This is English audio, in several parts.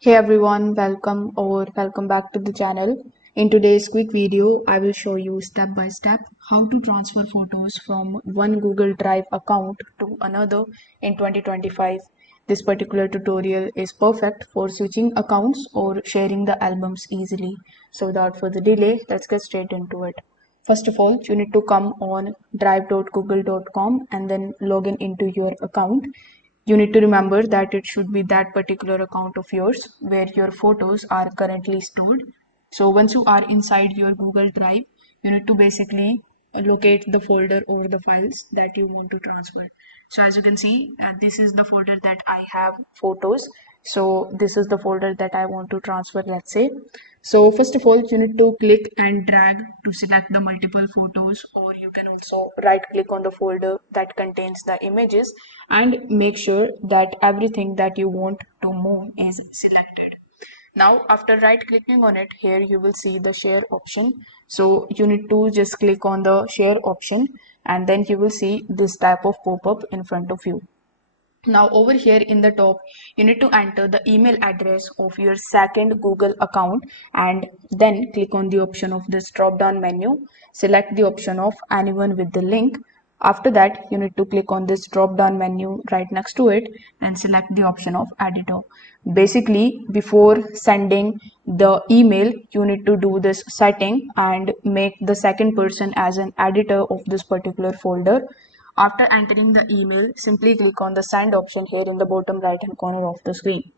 Hey everyone, welcome back to the channel. In today's quick video, I will show you step by step how to transfer photos from one Google Drive account to another in 2025. This particular tutorial is perfect for switching accounts or sharing the albums easily. So without further delay, let's get straight into it. First of all, you need to come on drive.google.com and then log in into your account. You need to remember that it should be that particular account of yours where your photos are currently stored. So once you are inside your Google Drive, you need to basically locate the folder or the files that you want to transfer. So as you can see, this is the folder that I have photos. So this is the folder that I want to transfer, let's say. So first of all, you need to click and drag to select the multiple photos, or you can also right click on the folder that contains the images and make sure that everything that you want to move is selected. Now, after right clicking on it, here you will see the share option. So you need to just click on the share option and then you will see this type of pop-up in front of you. Now over here in the top, you need to enter the email address of your second Google account and then click on the option of this drop down menu. Select the option of anyone with the link. After that, you need to click on this drop down menu right next to it and select the option of editor. Basically, before sending the email, you need to do this setting and make the second person as an editor of this particular folder. After entering the email, simply click on the send option here in the bottom right hand corner of the screen.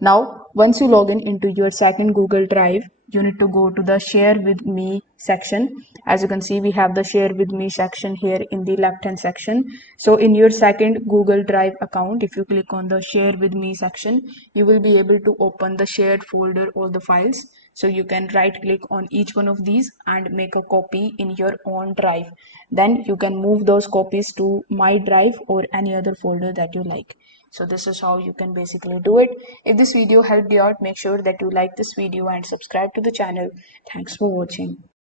Now, once you log in into your second Google Drive, you need to go to the share with me section. As you can see, we have the share with me section here in the left hand section. So in your second Google Drive account, if you click on the share with me section, you will be able to open the shared folder or the files. So you can right click on each one of these and make a copy in your own drive. Then you can move those copies to my drive or any other folder that you like. So this is how you can basically do it. If this video helped you out, make sure that you like this video and subscribe to the channel. Thanks for watching.